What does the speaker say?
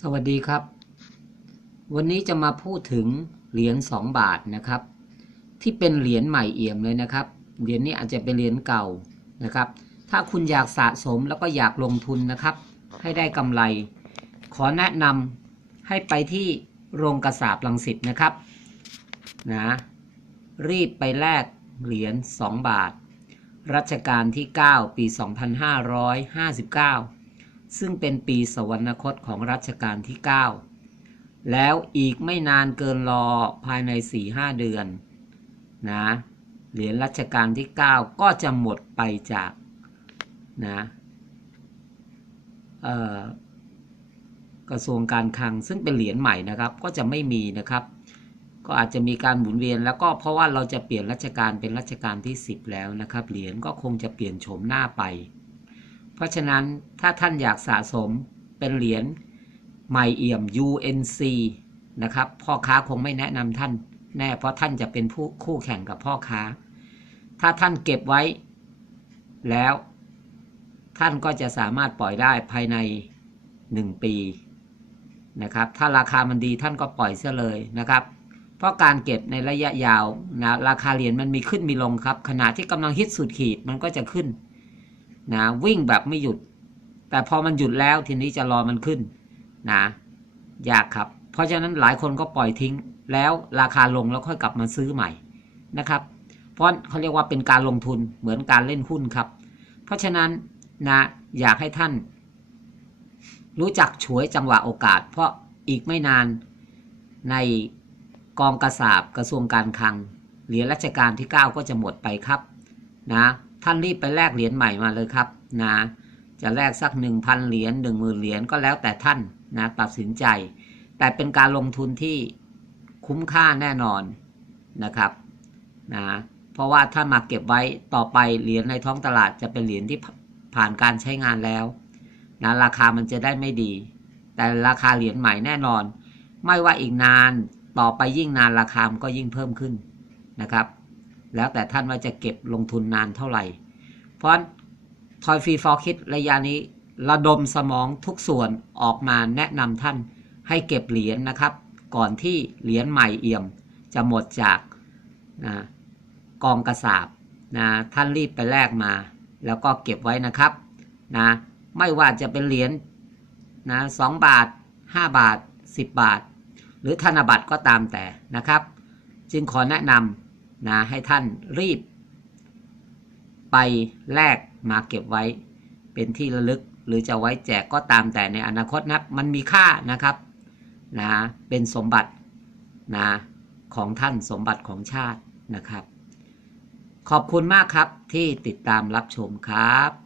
สวัสดีครับ วันนี้จะมาพูดถึงเหรียญ2บาทนะครับ ที่เป็นเหรียญใหม่เอี่ยมเลยนะครับ เหรียญนี้อาจจะเป็นเหรียญเก่านะครับ ถ้าคุณอยากสะสมแล้วก็อยากลงทุนนะครับ ให้ได้กำไร ขอแนะนำให้ไปที่โรงกระสาบลังสิตนะครับนะรีบไปแลกเหรียญ2บาท รัชกาลที่ 9 ปี 2559 ซึ่งเป็นปีสวรรคตของรัชกาลที่ 9 แล้วอีกไม่นานเกินรอภายใน 4-5 เดือนนะเหรียญรัชกาลที่ 9 ก็จะหมดไปจากนะกระทรวงการคลังซึ่งเป็นเหรียญใหม่นะครับ ก็จะไม่มีนะครับ ก็อาจจะมีการหมุนเวียนแล้วก็เพราะว่าเราจะเปลี่ยนรัชกาลเป็นรัชกาลที่ 10 แล้วนะครับ เหรียญก็คงจะเปลี่ยนโฉมหน้าไป เพราะฉะนั้นถ้าท่านอยากสะสมเป็นเหรียญใหม่เอี่ยม UNC นะครับพ่อค้าคงไม่แนะนำท่าน แน่เพราะท่านจะเป็นผู้คู่แข่งกับพ่อค้า ถ้าท่านเก็บไว้แล้ว ท่านก็จะสามารถปล่อยได้ภายใน 1 ปีนะครับถ้าราคามันดีท่านก็ปล่อยเสียเลยนะครับ เพราะการเก็บในระยะยาวนะราคาเหรียญมันมีขึ้นมีลงครับ ขณะที่กำลังฮิตสุดขีดมันก็จะขึ้น นะวิ่งแบบไม่หยุด แต่พอมันหยุดแล้วทีนี้จะรอมันขึ้นนะยากครับ เพราะฉะนั้นหลายคนก็ปล่อยทิ้ง แล้วราคาลงแล้วค่อยกลับมาซื้อใหม่นะครับ เพราะเขาเรียกว่าเป็นการลงทุนเหมือนการเล่นหุ้นครับ เพราะฉะนั้นนะอยากให้ท่าน รู้จักฉวยจังหวะโอกาส เพราะอีกไม่นานในกองกระสาบกระทรวงการคลังเหรียญรัชกาลที่ 9 ก็จะหมดไปครับนะ ท่านรีบไปแลกเหรียญใหม่มาเลยครับนะจะแลกสัก 1,000 เหรียญ1 0,000 เหรียญก็แล้วแต่ท่านนะตัดสินใจ แต่เป็นการลงทุนที่คุ้มค่าแน่นอนนะครับนะเพราะว่าถ้ามาเก็บไว้ต่อไปเหรียญในท้องตลาดจะเป็นเหรียญที่ผ่านการใช้งานแล้วนะราคามันจะได้ไม่ดี แต่ราคาเหรียญใหม่แน่นอน ไม่ว่าอีกนานต่อไปยิ่งนานราคามันก็ยิ่งเพิ่มขึ้นนะครับ แล้วแต่ท่านว่าจะเก็บลงทุนนานเท่าไหร่ เพราะทอยฟรีฟอร์คิดระยะนี้ระดมสมองทุกส่วนออกมาแนะนำท่านให้เก็บเหรียญนนะครับ ก่อนที่เหรียญใหม่เอี่ยม จะหมดจากนะกองกระสาบนะท่านรีบไปแลกมา แล้วก็เก็บไว้นะครับนะไม่ว่าจะเป็นเหรียญนะสองบาท 5 บาท 10 บาท หรือธนบัตรก็ตามแต่นะครับ จึงขอแนะนำ นะให้ท่านรีบ ไปแลกมาเก็บไว้เป็นที่ระลึกหรือจะไว้แจกก็ตามแต่ในอนาคตนะมันมีค่านะครับนะเป็นสมบัตินะของท่านสมบัติของชาตินะครับ ขอบคุณมากครับที่ติดตามรับชมครับ